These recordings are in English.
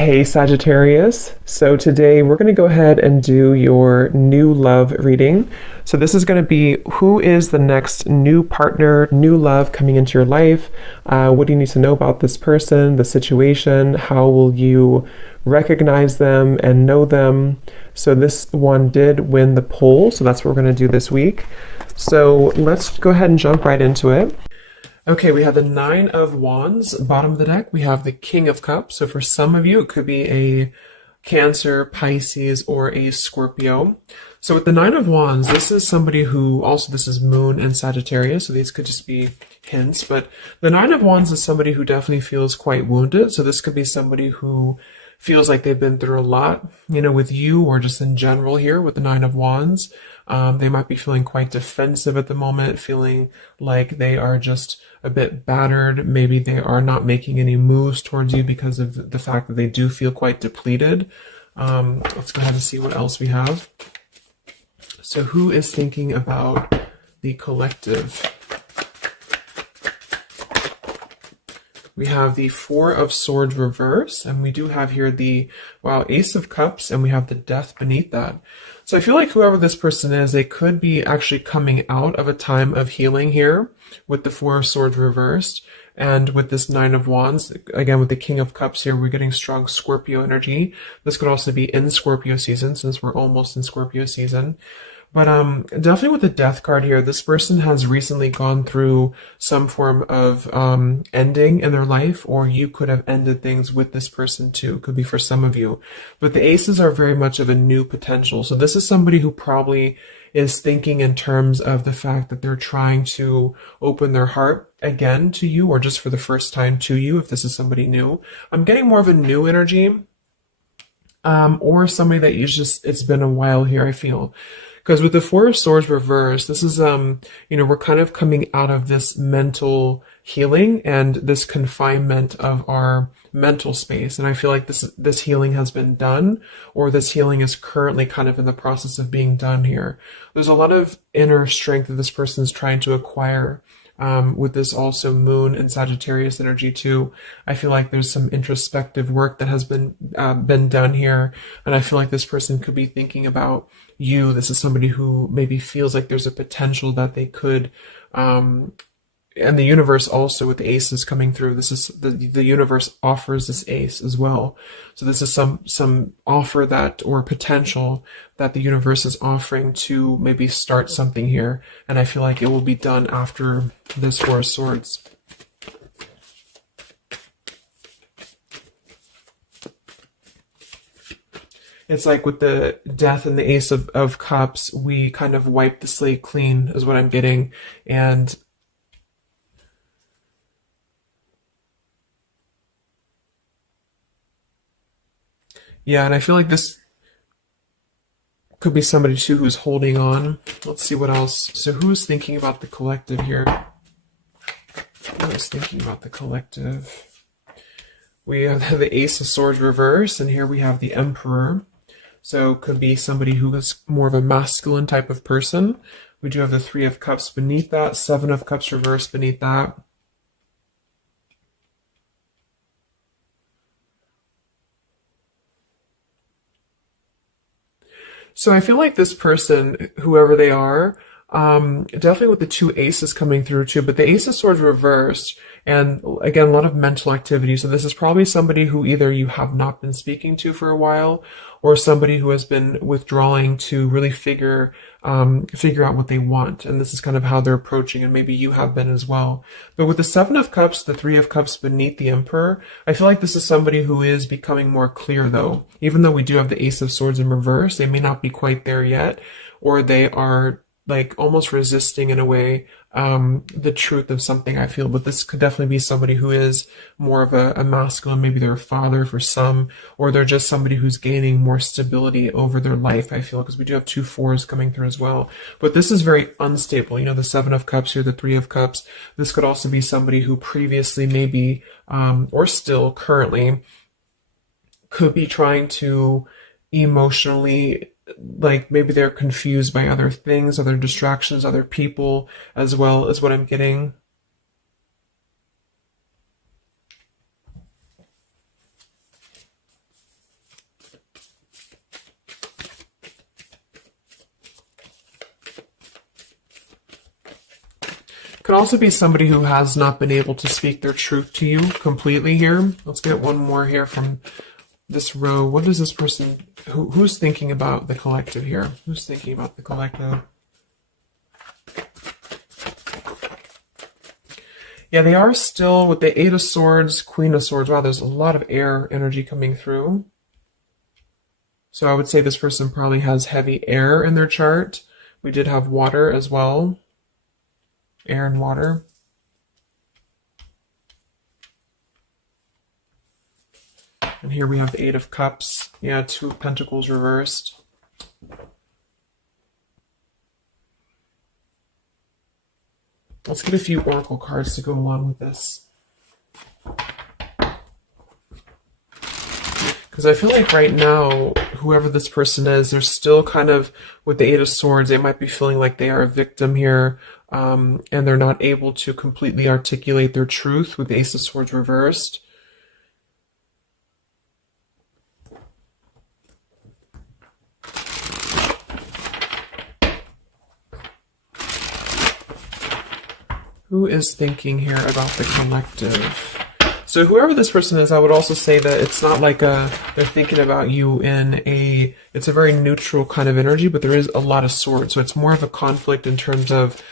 Hey Sagittarius. So today we're going to go ahead and do your new love reading. So this is going to be who is the next new partner, new love coming into your life. What do you need to know about this person, the situation? How will you recognize them and know them? So this one did win the poll. So that's what we're going to do this week. So let's go ahead and jump right into it. Okay, we have the Nine of Wands, bottom of the deck. We have the King of Cups. So for some of you, it could be a Cancer, Pisces, or a Scorpio. So with the Nine of Wands, this is somebody who, also this is Moon and Sagittarius, so these could just be hints, but the Nine of Wands is somebody who definitely feels quite wounded. So this could be somebody who feels like they've been through a lot, with you or just in general here with the Nine of Wands. They might be feeling quite defensive at the moment, feeling like they are just a bit battered. Maybe they are not making any moves towards you because of the fact that they do feel quite depleted. Let's go ahead and see what else we have. So who is thinking about the collective? We have the Four of Swords reverse, and we do have here the, Ace of Cups, and we have the Death beneath that. So I feel like whoever this person is, they could be actually coming out of a time of healing here with the Four of Swords reversed, and with this Nine of Wands, again with the King of Cups here, we're getting strong Scorpio energy. This could also be in Scorpio season, since we're almost in Scorpio season. But definitely with the Death card here, this person has recently gone through some form of ending in their life, or you could have ended things with this person too. Could be for some of you. But the aces are very much of a new potential. So this is somebody who probably is thinking in terms of the fact that they're trying to open their heart again to you, or just for the first time to you, if this is somebody new. I'm getting more of a new energy, or somebody that it's been a while here, I feel. Because with the Four of Swords reversed, this is, we're kind of coming out of this mental healing and this confinement of our mental space. And I feel like this healing has been done, or this healing is currently kind of in the process of being done here. There's a lot of inner strength that this person is trying to acquire. With this also Moon and Sagittarius energy too. I feel like there's some introspective work that has been done here, and I feel like this person could be thinking about you. This is somebody who maybe feels like there's a potential that they could, and the universe also with the aces coming through. This is the universe offers this ace as well. So this is some offer that, or potential that the universe is offering to maybe start something here. And I feel like it will be done after this Four of Swords. It's like with the Death and the Ace of Cups, we kind of wipe the slate clean is what I'm getting. And yeah, and I feel like this could be somebody too who's holding on. Let's see what else. So who's thinking about the collective here? Who's thinking about the collective? We have the Ace of Swords reverse, and here we have the Emperor. So could be somebody who is more of a masculine type of person. We do have the Three of Cups beneath that, Seven of Cups reverse beneath that. So I feel like this person, whoever they are, definitely with the two aces coming through too, but the Ace of Swords reversed, and again, a lot of mental activity. So this is probably somebody who either you have not been speaking to for a while, or somebody who has been withdrawing to really figure out what they want. And this is kind of how they're approaching, and maybe you have been as well. But with the Seven of Cups, the Three of Cups beneath the Emperor, I feel like this is somebody who is becoming more clear though. Even though we do have the Ace of Swords in reverse, they may not be quite there yet, or they are like almost resisting in a way the truth of something, I feel. But this could definitely be somebody who is more of a masculine. Maybe they're a father for some, or they're just somebody who's gaining more stability over their life, I feel, because we do have two fours coming through as well. But this is very unstable. The Seven of Cups here, the Three of Cups. This could also be somebody who previously maybe, or still currently, could be trying to emotionally, like maybe they're confused by other things, other distractions, other people, as well as what I'm getting. Could also be somebody who has not been able to speak their truth to you completely here. Let's get one more here from this row. What is this person, who's thinking about the collective here? Who's thinking about the collective? Yeah, they are still with the Eight of Swords, Queen of Swords. Wow, there's a lot of air energy coming through. So I would say this person probably has heavy air in their chart. We did have water as well. Air and water. And here we have the Eight of Cups. Yeah, Two of Pentacles reversed. Let's get a few oracle cards to go along with this. Because I feel like right now, whoever this person is, they're still kind of, with the Eight of Swords, they might be feeling like they are a victim here, and they're not able to completely articulate their truth with the Ace of Swords reversed. Who is thinking here about the collective? So whoever this person is, I would also say that it's not like they're thinking about you in it's a very neutral kind of energy, but there is a lot of swords. So it's more of a conflict in terms of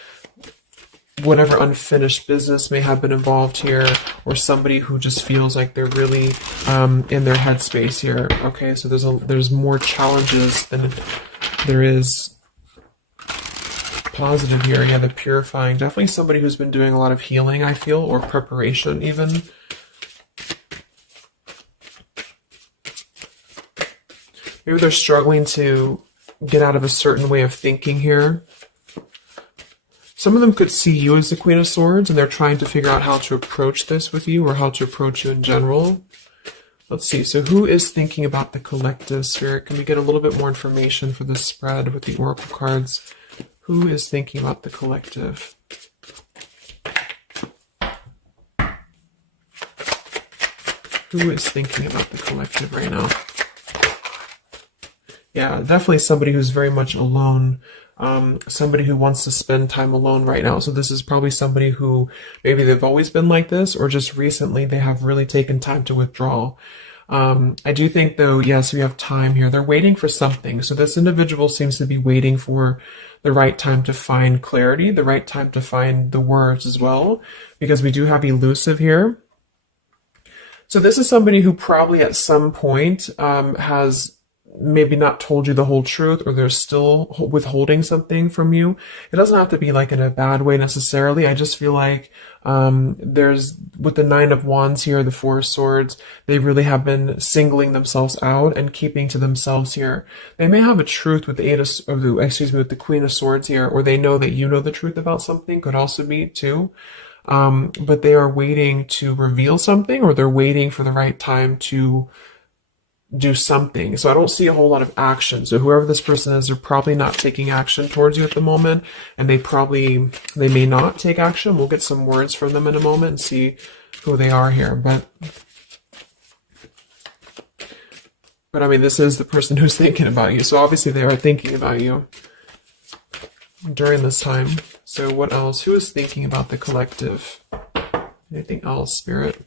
whatever unfinished business may have been involved here, or somebody who just feels like they're really in their headspace here. Okay, so there's more challenges than there is positive here. Yeah, the purifying. Definitely somebody who's been doing a lot of healing, I feel, or preparation even. Maybe they're struggling to get out of a certain way of thinking here. Some of them could see you as the Queen of Swords, and they're trying to figure out how to approach this with you, or how to approach you in general. Let's see. So who is thinking about the collective, Spirit? Can we get a little bit more information for this spread with the oracle cards? Who is thinking about the collective? Who is thinking about the collective right now? Yeah, definitely somebody who's very much alone. Somebody who wants to spend time alone right now. So this is probably somebody who maybe they've always been like this, or just recently they have really taken time to withdraw. I do think though, yes, we have time here. They're waiting for something. So this individual seems to be waiting for the right time to find clarity, the right time to find the words as well, because we do have elusive here. So this is somebody who probably at some point has maybe not told you the whole truth, or they're still withholding something from you. It doesn't have to be like in a bad way necessarily. I just feel like there's, with the Nine of Wands here, the Four of Swords, they really have been singling themselves out and keeping to themselves here. They may have a truth with the with the Queen of Swords here, or they know that you know the truth about something, could also be too. But they are waiting to reveal something, or they're waiting for the right time to do something. So I don't see a whole lot of action. So whoever this person is, they're probably not taking action towards you at the moment, and they may not take action. We'll get some words from them in a moment and see who they are here. But I mean, this is the person who's thinking about you. So obviously they are thinking about you during this time. So what else? Who is thinking about the collective? Anything else, Spirit?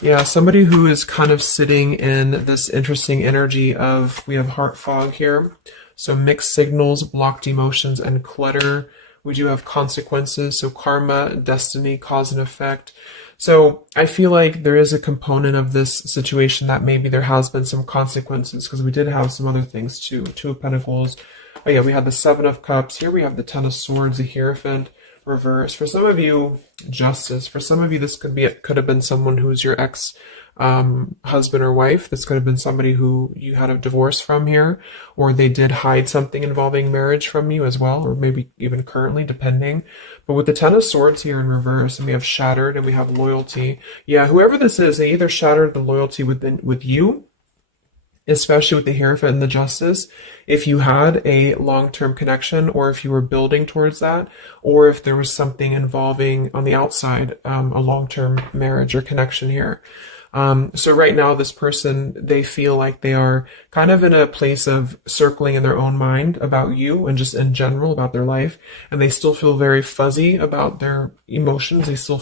Yeah, somebody who is kind of sitting in this interesting energy of, we have heart fog here. So mixed signals, blocked emotions, and clutter. We do have consequences. So karma, destiny, cause and effect. So I feel like there is a component of this situation that maybe there has been some consequences, because we did have some other things too. Two of Pentacles. Oh yeah, we had the Seven of Cups. Here we have the Ten of Swords, the Hierophant. Reverse. For some of you, Justice. For some of you, this could have been someone who's your ex husband or wife. This could have been somebody who you had a divorce from here, or they did hide something involving marriage from you as well, or maybe even currently, depending. But with the Ten of Swords here in reverse, and we have shattered, and we have loyalty. Yeah, whoever this is, they either shattered the loyalty with you, especially with the Hierophant and the Justice, if you had a long-term connection, or if you were building towards that, or if there was something involving on the outside, a long-term marriage or connection here. So right now, this person, they feel like they are kind of in a place of circling in their own mind about you and just in general about their life. And they still feel very fuzzy about their emotions. They still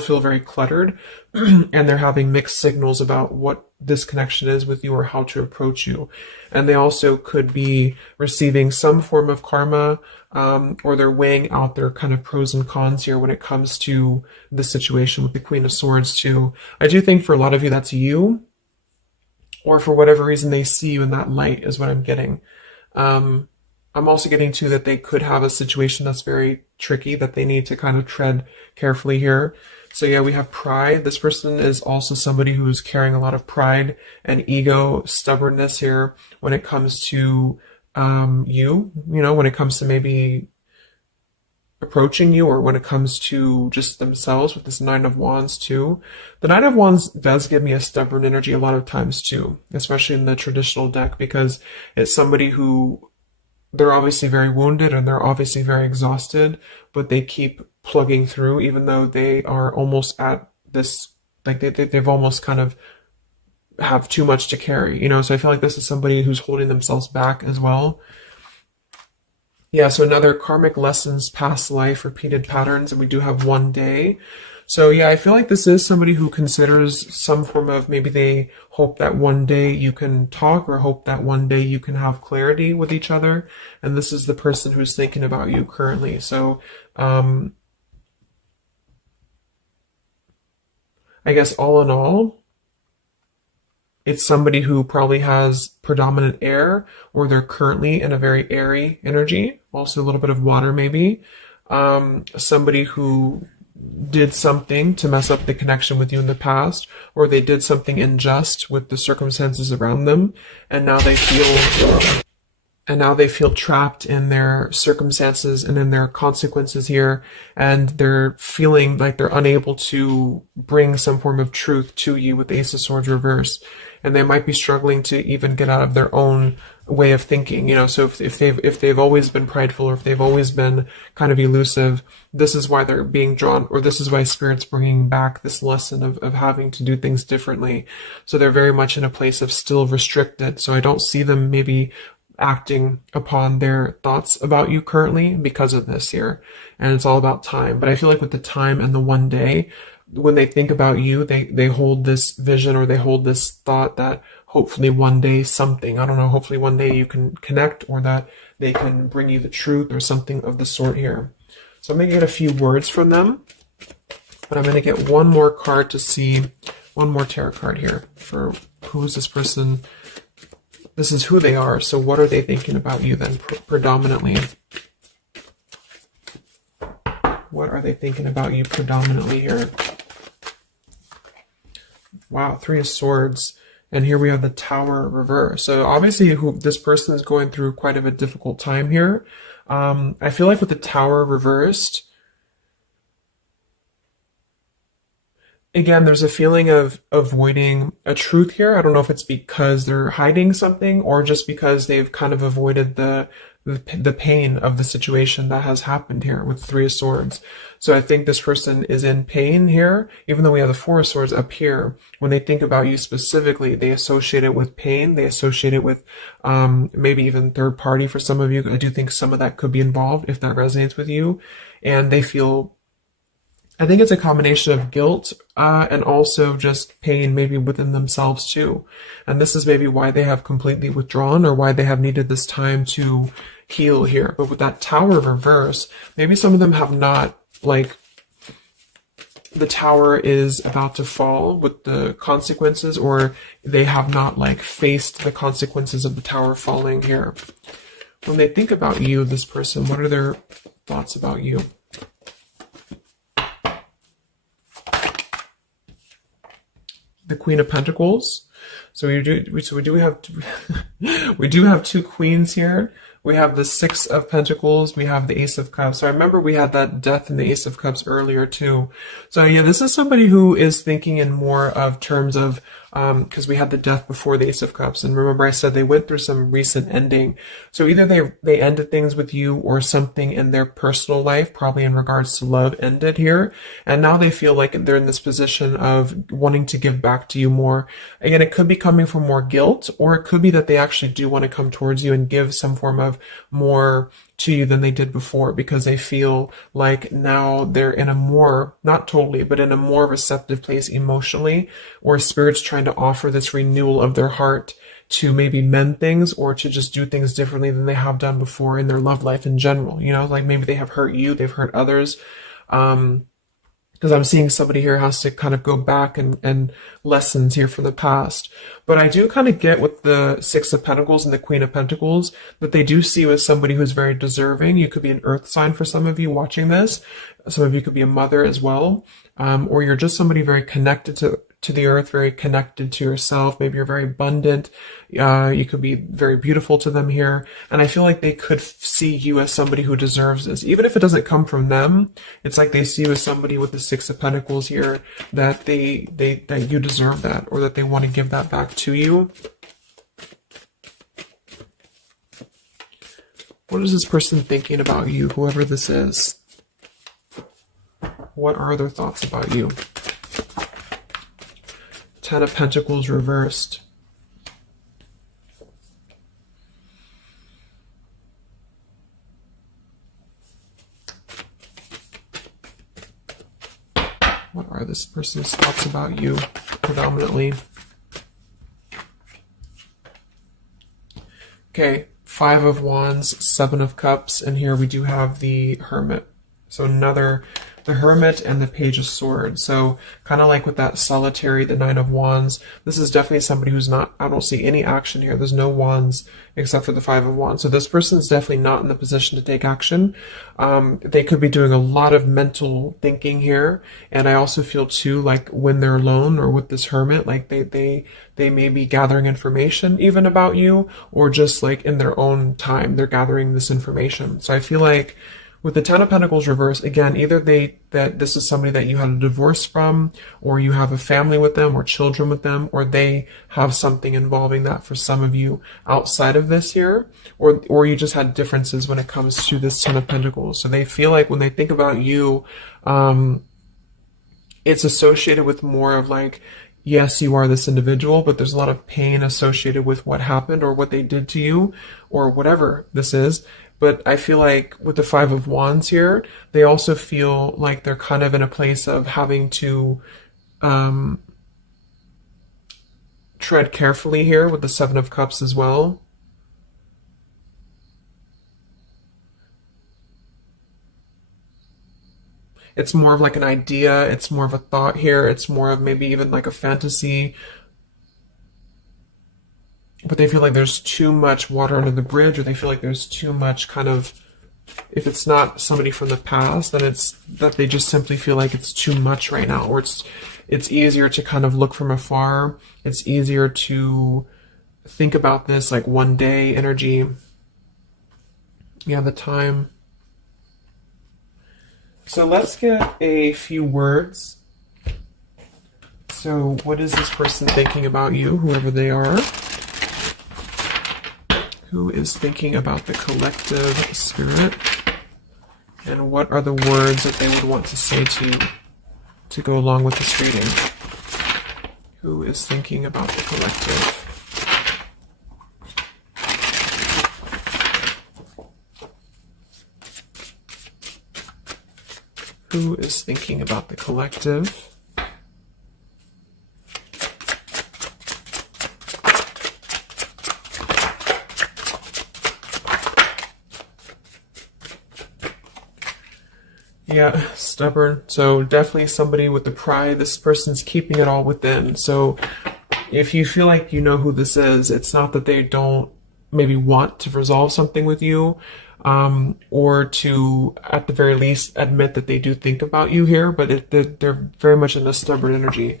feel very cluttered and they're having mixed signals about what this connection is with you or how to approach you. And they also could be receiving some form of karma, or they're weighing out their kind of pros and cons here when it comes to the situation with the Queen of Swords too. I do think for a lot of you that's you, or for whatever reason they see you in that light is what I'm getting. I'm also getting too that they could have a situation that's very tricky that they need to kind of tread carefully here. So yeah, we have pride. This person is also somebody who's carrying a lot of pride and ego, stubbornness here when it comes to when it comes to maybe approaching you, or when it comes to just themselves with this Nine of Wands too. The Nine of Wands does give me a stubborn energy a lot of times too, especially in the traditional deck, because it's somebody who, they're obviously very wounded and they're obviously very exhausted, but they keep plugging through even though they are almost at this, like they've almost kind of have too much to carry, so I feel like this is somebody who's holding themselves back as well. Yeah, so another karmic lessons, past life, repeated patterns, and we do have one day. So yeah, I feel like this is somebody who considers some form of, maybe they hope that one day you can talk, or hope that one day you can have clarity with each other. And this is the person who's thinking about you currently. So I guess all in all, it's somebody who probably has predominant air, or they're currently in a very airy energy. Also a little bit of water maybe. Somebody who did something to mess up the connection with you in the past, or they did something unjust with the circumstances around them, and now they feel trapped in their circumstances and in their consequences here, and they're feeling like they're unable to bring some form of truth to you with the Ace of Swords reverse. And they might be struggling to even get out of their own way of thinking, so if they've always been prideful, or if they've always been kind of elusive, this is why they're being drawn, or this is why Spirit's bringing back this lesson of having to do things differently. So they're very much in a place of still restricted. So I don't see them maybe acting upon their thoughts about you currently because of this here. And it's all about time. But I feel like with the time and the one day, when they think about you, they hold this vision, or they hold this thought that hopefully one day something, I don't know, hopefully one day you can connect, or that they can bring you the truth or something of the sort here. So I'm going to get a few words from them, but I'm going to get one more card to see, one more tarot card here for who is this person. This is who they are. So what are they thinking about you then predominantly? What are they thinking about you predominantly here? Wow, Three of Swords. And here we have the Tower reverse. So obviously this person is going through quite of a difficult time here. I feel like with the Tower reversed, again, there's a feeling of avoiding a truth here. I don't know if it's because they're hiding something, or just because they've kind of avoided the pain of the situation that has happened here with Three of Swords. So I think this person is in pain here, even though we have the Four of Swords up here. When they think about you specifically, they associate it with pain. They associate it with maybe even third party for some of you. I do think some of that could be involved if that resonates with you. And they feel, I think it's a combination of guilt and also just pain maybe within themselves too. And this is maybe why they have completely withdrawn, or why they have needed this time to heal here. But with that Tower reverse, maybe some of them have not, like, the tower is about to fall with the consequences, or they have not like faced the consequences of the tower falling here. When they think about you, this person, what are their thoughts about you? The Queen of Pentacles. So we do have we do have two queens here. We have the Six of Pentacles. We have the Ace of Cups. So I remember we had that Death and the Ace of Cups earlier too. So yeah, this is somebody who is thinking in more of terms of, because we had the Death before the Ace of Cups. And remember I said they went through some recent ending. So either they ended things with you, or something in their personal life, probably in regards to love, ended here. And now they feel like they're in this position of wanting to give back to you more. Again, it could be coming from more guilt, or it could be that they actually do want to come towards you and give some form of more to you than they did before, because they feel like now they're in a more, not totally, but in a more receptive place emotionally, or spirit's trying to offer this renewal of their heart to maybe mend things, or to just do things differently than they have done before in their love life in general. You know, like maybe they have hurt you, they've hurt others. Because I'm seeing somebody here has to kind of go back and lessons here from the past. But I do kind of get with the Six of Pentacles and the Queen of Pentacles that they do see you as somebody who's very deserving. You could be an earth sign for some of you watching this. Some of you could be a mother as well. Or you're just somebody very connected to the earth, very connected to yourself. Maybe you're very abundant. You could be very beautiful to them here. And I feel like they could see you as somebody who deserves this. Even if it doesn't come from them, it's like they see you as somebody with the Six of Pentacles here, that that you deserve that, or that they want to give that back to you. What is this person thinking about you, whoever this is? What are their thoughts about you? Ten of Pentacles reversed. What are this person's thoughts about you, predominantly? Okay, Five of Wands, Seven of Cups, and here we do have the Hermit. So the Hermit and the Page of Swords. So kind of like with that solitary, the Nine of Wands, this is definitely somebody who's not, I don't see any action here. There's no wands except for the Five of Wands. So this person is definitely not in the position to take action. They could be doing a lot of mental thinking here. And I also feel too, like when they're alone or with this Hermit, like they may be gathering information even about you, or just like in their own time, they're gathering this information. So I feel like with the Ten of Pentacles reversed, again, either that this is somebody that you had a divorce from, or you have a family with them, or children with them, or they have something involving that for some of you outside of this here, or you just had differences when it comes to this Ten of Pentacles. So they feel like when they think about you, it's associated with more of like, yes, you are this individual, but there's a lot of pain associated with what happened or what they did to you, or whatever this is. But I feel like with the Five of Wands here, they also feel like they're kind of in a place of having to tread carefully here with the Seven of Cups as well. It's more of like an idea. It's more of a thought here. It's more of maybe even like a fantasy. But they feel like there's too much water under the bridge, or they feel like there's too much kind of, if it's not somebody from the past, then it's that they just simply feel like it's too much right now, or it's easier to kind of look from afar. It's easier to think about this like one day energy. Yeah, the time. So let's get a few words. So what is this person thinking about you, whoever they are? Who is thinking about the collective spirit? And what are the words that they would want to say to you to go along with this reading? Who is thinking about the collective? Who is thinking about the collective? Yeah, stubborn. So definitely somebody with the pride. This person's keeping it all within. So if you feel like you know who this is, it's not that they don't maybe want to resolve something with you, or to, at the very least, admit that they do think about you here, but they're very much in a stubborn energy.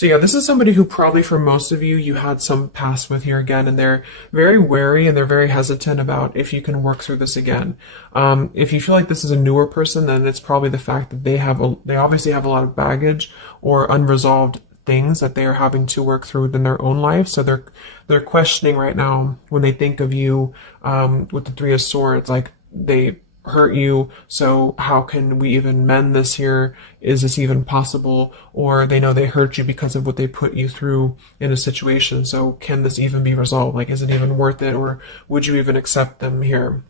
So yeah, this is somebody who probably for most of you, you had some past with here again, and they're very wary and they're very hesitant about if you can work through this again. If you feel like this is a newer person, then it's probably the fact that they obviously have a lot of baggage or unresolved things that they are having to work through within their own life. So they're questioning right now when they think of you with the Three of Swords, like they hurt you, so how can we even mend this here? Is this even possible? Or they know they hurt you because of what they put you through in a situation, so can this even be resolved? Like, is it even worth it, or would you even accept them here?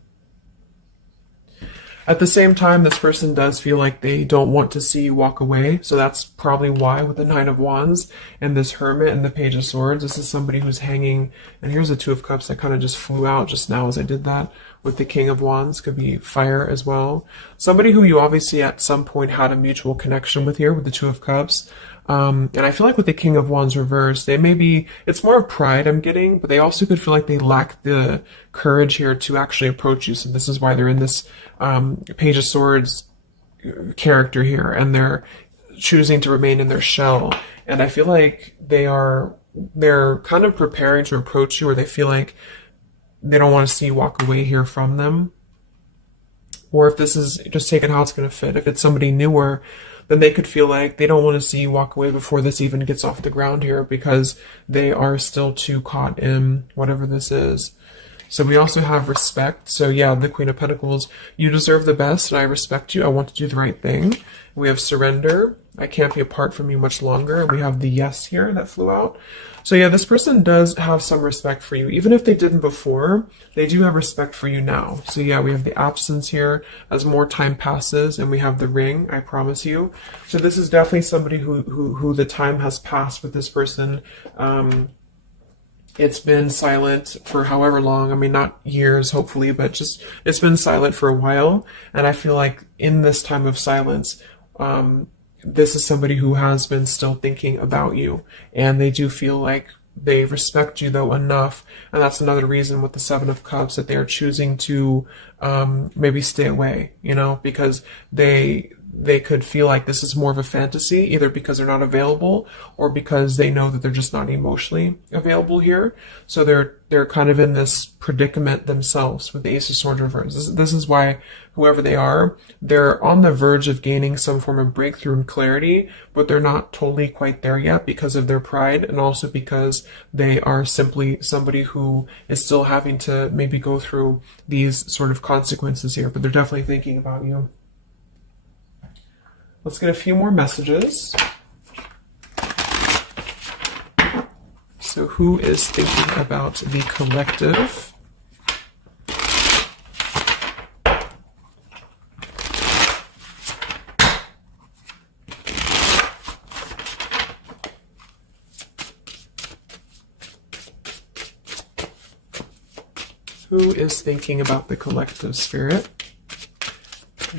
At the same time, this person does feel like they don't want to see you walk away, so that's probably why with the Nine of Wands and this Hermit and the Page of Swords, this is somebody who's hanging, and here's the Two of Cups that kind of just flew out just now as I did that. With the King of Wands, could be fire as well. Somebody who you obviously at some point had a mutual connection with here with the Two of Cups. And I feel like with the King of Wands reversed, they may be, it's more of pride I'm getting, but they also could feel like they lack the courage here to actually approach you. So this is why they're in this Page of Swords character here, and they're choosing to remain in their shell. And I feel like they're kind of preparing to approach you, or they feel like they don't want to see you walk away here from them. Or if this is just taking how it's going to fit, if it's somebody newer, then they could feel like they don't want to see you walk away before this even gets off the ground here, because they are still too caught in whatever this is. So we also have respect. So yeah, the Queen of Pentacles, you deserve the best and I respect you. I want to do the right thing. We have surrender. I can't be apart from you much longer. We have the yes here that flew out. So yeah, this person does have some respect for you. Even if they didn't before, they do have respect for you now. So yeah, we have the absence here as more time passes, and we have the ring, I promise you. So this is definitely somebody who the time has passed with this person. It's been silent for however long. I mean, not years, hopefully, but just it's been silent for a while. And I feel like in this time of silence, this is somebody who has been still thinking about you, and they do feel like they respect you though enough. And that's another reason with the Seven of Cups that they are choosing to maybe stay away, you know, because they could feel like this is more of a fantasy, either because they're not available or because they know that they're just not emotionally available here. So they're kind of in this predicament themselves with the Ace of Swords reversed. This is why whoever they are, they're on the verge of gaining some form of breakthrough and clarity, but they're not totally quite there yet because of their pride, and also because they are simply somebody who is still having to maybe go through these sort of consequences here, but they're definitely thinking about you. Let's get a few more messages. So who is thinking about the collective? Who is thinking about the collective, Spirit?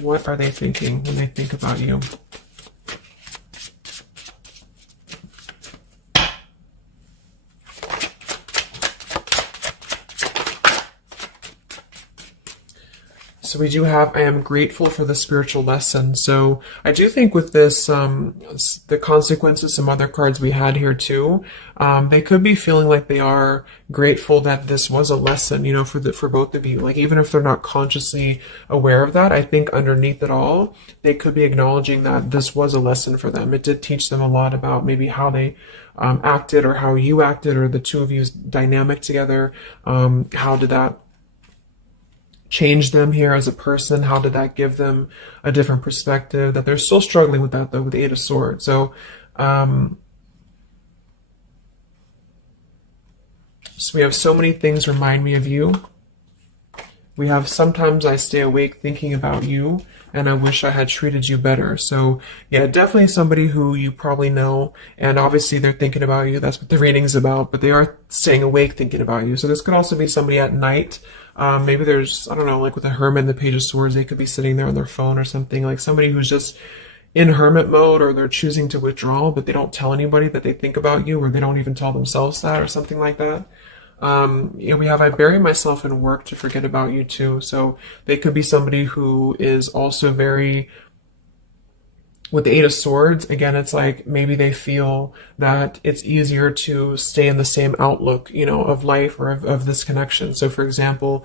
What are they thinking when they think about you? So we do have, I am grateful for the spiritual lesson. So I do think with this, the consequences, some other cards we had here too, they could be feeling like they are grateful that this was a lesson, you know, for both of you. Like, even if they're not consciously aware of that, I think underneath it all, they could be acknowledging that this was a lesson for them. It did teach them a lot about maybe how they acted, or how you acted, or the two of you's dynamic together. How did that change them here as a person? How did that give them a different perspective? That they're still struggling with that though, with the Eight of Swords. So, so we have so many things remind me of you. We have sometimes I stay awake thinking about you, and I wish I had treated you better. So yeah, definitely somebody who you probably know, and obviously they're thinking about you. That's what the reading's about, but they are staying awake thinking about you. So this could also be somebody at night. Maybe there's, I don't know, like with the Hermit and the Page of Swords, they could be sitting there on their phone or something, like somebody who's just in hermit mode, or they're choosing to withdraw, but they don't tell anybody that they think about you, or they don't even tell themselves that, or something like that. You know, we have, I bury myself in work to forget about you too. So they could be somebody who is also very with the Eight of Swords, again, it's like maybe they feel that it's easier to stay in the same outlook, you know, of life or of this connection. So for example,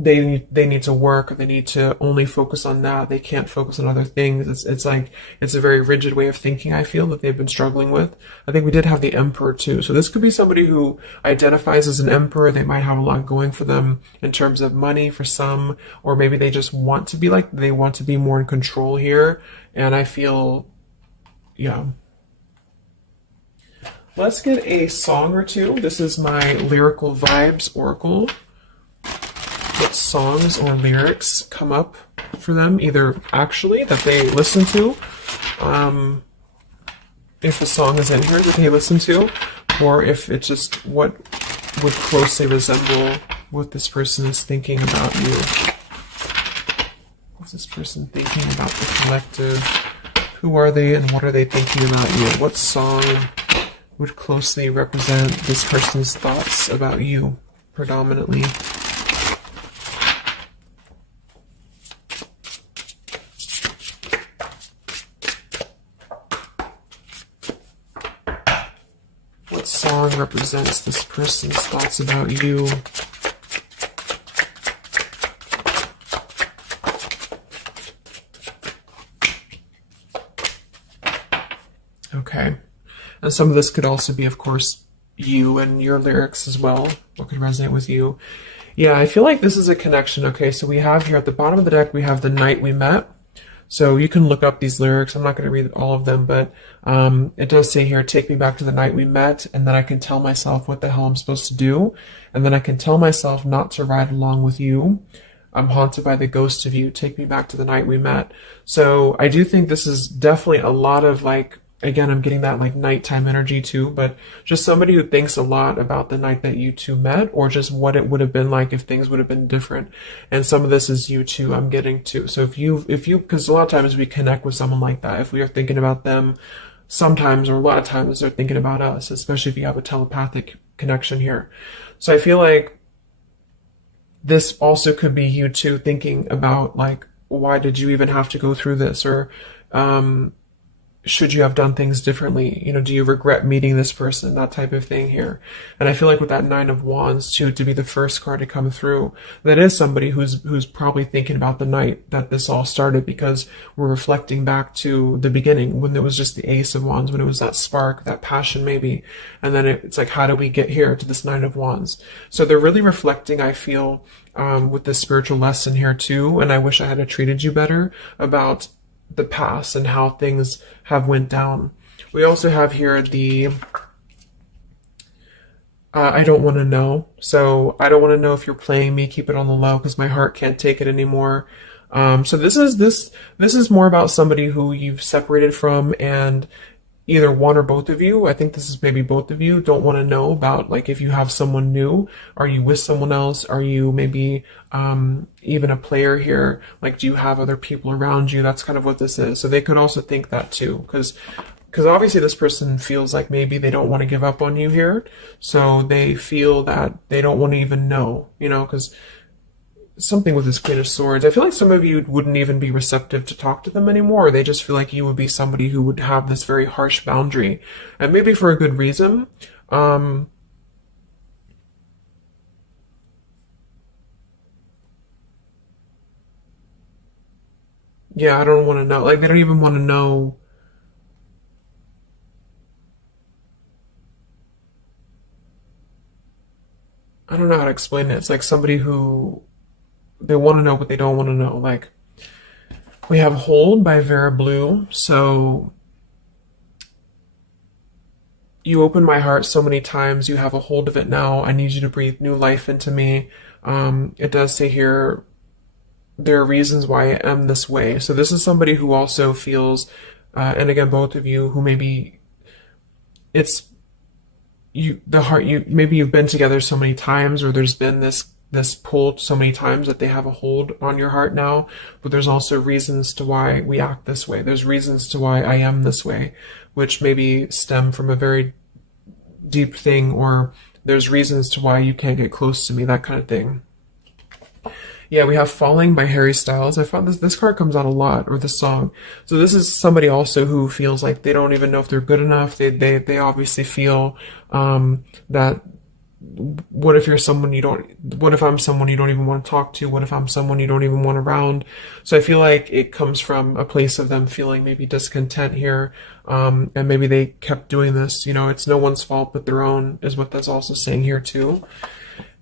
they need to work, or they need to only focus on that. They can't focus on other things. It's like, it's a very rigid way of thinking, I feel, that they've been struggling with. I think we did have the Emperor too. So this could be somebody who identifies as an Emperor. They might have a lot going for them in terms of money for some, or maybe they just want to be like, they want to be more in control here. And I feel, yeah. Let's get a song or two. This is my Lyrical Vibes Oracle. What songs or lyrics come up for them, either actually that they listen to, if a song is in here that they listen to, or if it's just what would closely resemble what this person is thinking about you. What's this person thinking about the collective? Who are they and what are they thinking about you? What song would closely represent this person's thoughts about you predominantly? Song represents this person's thoughts about you. Okay. And some of this could also be, of course, you and your lyrics as well. What could resonate with you? Yeah, I feel like this is a connection. Okay, so we have here at the bottom of the deck, we have The Night We Met. So you can look up these lyrics. I'm not going to read all of them, but it does say here, take me back to the night we met, and then I can tell myself what the hell I'm supposed to do, and then I can tell myself not to ride along with you. I'm haunted by the ghost of you. Take me back to the night we met. So I do think this is definitely a lot of, like, again, I'm getting that like nighttime energy too, but just somebody who thinks a lot about the night that you two met, or just what it would have been like if things would have been different. And some of this is you too, I'm getting to. So if you, because a lot of times we connect with someone like that, if we are thinking about them sometimes, or a lot of times they're thinking about us, especially if you have a telepathic connection here. So I feel like this also could be you too thinking about, like, why did you even have to go through this? Or, should you have done things differently? You know, do you regret meeting this person? That type of thing here. And I feel like with that Nine of Wands too, to be the first card to come through, that is somebody who's probably thinking about the night that this all started, because we're reflecting back to the beginning when it was just the Ace of Wands, when it was that spark, that passion maybe. And then it's like, how do we get here to this Nine of Wands? So they're really reflecting, I feel, with this spiritual lesson here too. And I wish I had treated you better about the past and how things have went down. We also have here the I don't want to know. So I don't want to know if you're playing me. Keep it on the low because my heart can't take it anymore. So this is more about somebody who you've separated from, and either one or both of you, I think this is maybe both of you, don't want to know about, like, if you have someone new. Are you with someone else? Are you maybe even a player here? Like, do you have other people around you? That's kind of what this is. So they could also think that too, because obviously this person feels like maybe they don't want to give up on you here. So they feel that they don't want to even know, you know, because something with this Queen of Swords, I feel like some of you wouldn't even be receptive to talk to them anymore. Or they just feel like you would be somebody who would have this very harsh boundary, and maybe for a good reason. Yeah, I don't want to know. Like, they don't even want to know. I don't know how to explain it. It's like somebody who, they want to know, but they don't want to know. Like, we have Hold by Vera Blue. So you opened my heart so many times. You have a hold of it now. I need you to breathe new life into me. It does say here, there are reasons why I am this way. So this is somebody who also feels, and again, both of you, who maybe it's you, the heart, you, maybe you've been together so many times, or there's been this pull so many times that they have a hold on your heart now. But there's also reasons to why we act this way. There's reasons to why I am this way, which maybe stem from a very deep thing, or there's reasons to why you can't get close to me, that kind of thing. Yeah, we have Falling by Harry Styles. I found this card comes out a lot, or this song. So this is somebody also who feels like they don't even know if they're good enough. They obviously feel that what if you're someone you don't, what if I'm someone you don't even want to talk to? What if I'm someone you don't even want around? So I feel like it comes from a place of them feeling maybe discontent here. And maybe they kept doing this, you know, it's no one's fault but their own, is what that's also saying here too.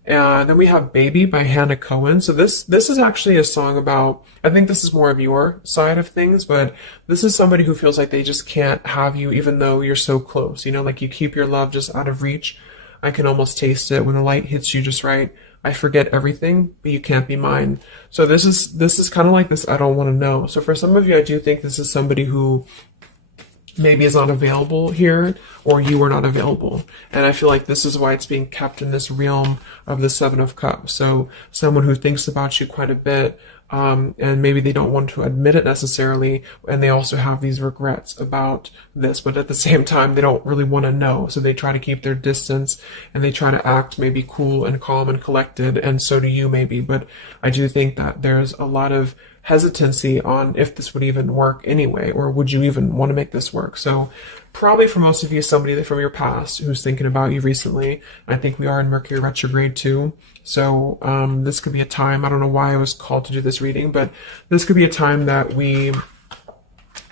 And then we have Baby by Hannah Cohen. So this is actually a song about, I think this is more of your side of things, but this is somebody who feels like they just can't have you even though you're so close. You know, like you keep your love just out of reach. I can almost taste it when the light hits you just right. I forget everything, but you can't be mine. So this is kind of like this I don't want to know. So for some of you, I do think this is somebody who maybe is not available here, or you are not available. And I feel like this is why it's being kept in this realm of the Seven of Cups. So someone who thinks about you quite a bit, and maybe they don't want to admit it necessarily, and they also have these regrets about this, but at the same time, they don't really want to know. So they try to keep their distance, and they try to act maybe cool and calm and collected, and so do you maybe. But I do think that there's a lot of hesitancy on if this would even work anyway, or would you even want to make this work? So probably for most of you, somebody from your past who's thinking about you recently. I think we are in Mercury retrograde too. So this could be a time, I don't know why I was called to do this reading, but this could be a time that we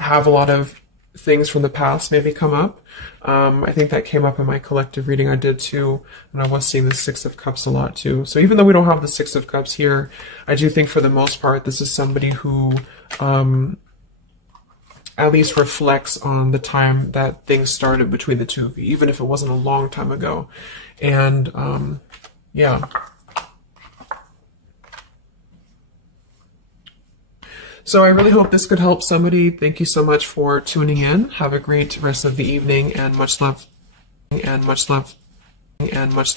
have a lot of things from the past maybe come up. I think that came up in my collective reading I did too, and I was seeing the Six of Cups a lot too. So even though we don't have the Six of Cups here, I do think for the most part this is somebody who at least reflects on the time that things started between the two of you, even if it wasn't a long time ago. And yeah. So I really hope this could help somebody. Thank you so much for tuning in. Have a great rest of the evening, and much love, and much love, and much